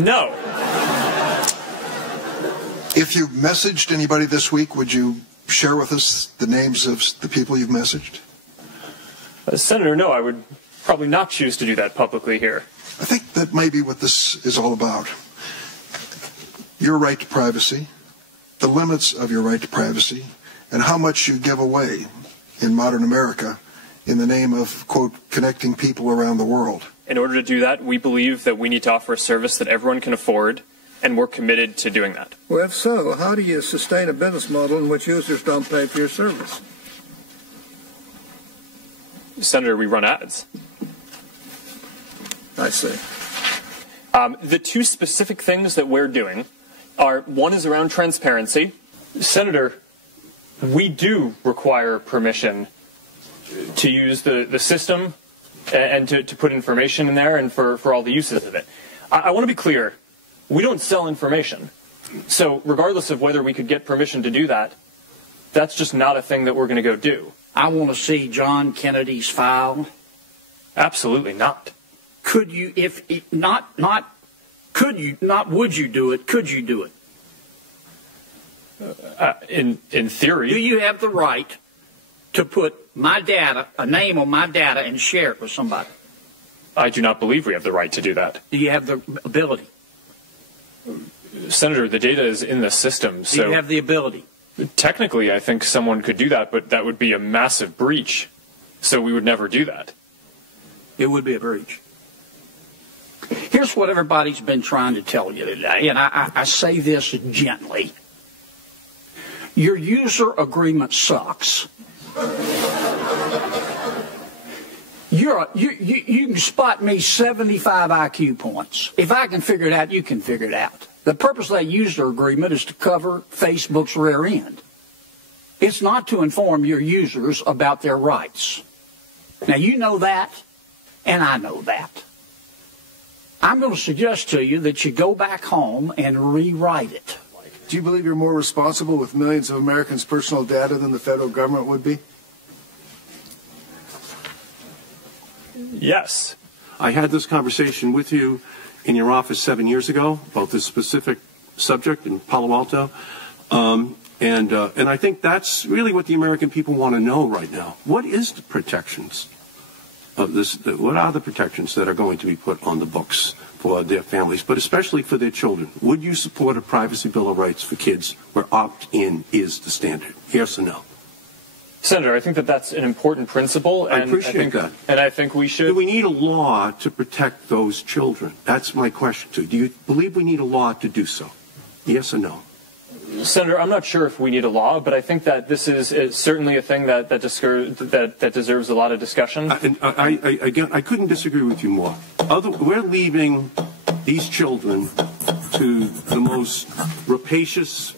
No. If you messaged anybody this week, would you share with us the names of the people you've messaged? Senator, no, I would probably not choose to do that publicly here. I think that may be what this is all about. Your right to privacy, the limits of your right to privacy, and how much you give away in modern America in the name of, quote, connecting people around the world. In order to do that, we believe that we need to offer a service that everyone can afford, and we're committed to doing that. Well, if so, how do you sustain a business model in which users don't pay for your service? Senator, we run ads. I see. The two specific things that we're doing are, one is around transparency. Senator, we do require permission to use the system and to put information in there and for all the uses of it. I want to be clear. We don't sell information. So regardless of whether we could get permission to do that, that's just not a thing that we're going to go do. I want to see John Kennedy's file. Absolutely not. Could you, if it, not could you, not would you do it, could you do it? In theory. Do you have the right to put my data, a name on my data, and share it with somebody? I do not believe we have the right to do that. Do you have the ability? Senator, the data is in the system, so... Do you have the ability? Technically, I think someone could do that, but that would be a massive breach. So we would never do that. It would be a breach. Here's what everybody's been trying to tell you today, and I say this gently. Your user agreement sucks. You can spot me 75 IQ points. If I can figure it out, you can figure it out. The purpose of that user agreement is to cover Facebook's rear end. It's not to inform your users about their rights. Now, you know that, and I know that. I'm going to suggest to you that you go back home and rewrite it. Do you believe you're more responsible with millions of Americans' personal data than the federal government would be? Yes. I had this conversation with you in your office 7 years ago about this specific subject in Palo Alto. And I think that's really what the American people want to know right now. What is the protections of this? What are the protections that are going to be put on the books for their families, but especially for their children? Would you support a privacy bill of rights for kids where opt-in is the standard? Yes or no? Senator, I think that that's an important principle. And I appreciate that. And I think we should... Do we need a law to protect those children? That's my question to you. Do you believe we need a law to do so? Yes or no? Senator, I'm not sure if we need a law, but I think that this is certainly a thing that deserves a lot of discussion. I couldn't disagree with you more. We're leaving these children to the most rapacious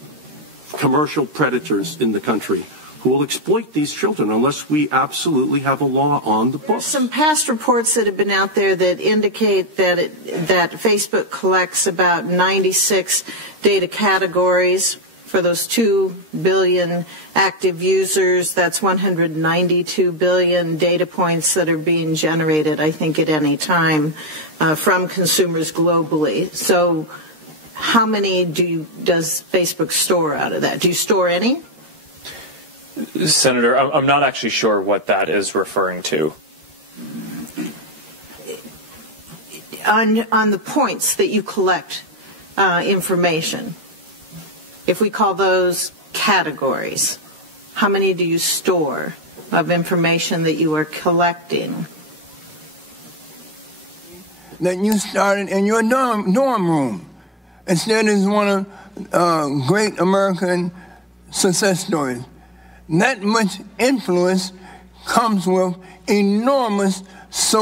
commercial predators in the country who will exploit these children unless we absolutely have a law on the books. There's some past reports that have been out there that indicate that Facebook collects about 96 data categories for those 2 billion active users. That's 192 billion data points that are being generated, I think, at any time from consumers globally. So how many does Facebook store out of that? Do you store any? Senator, I'm not actually sure what that is referring to. On the points that you collect information, if we call those categories, how many do you store of information that you are collecting? That you started in your dorm room instead of one of great American success stories. That much influence comes with enormous social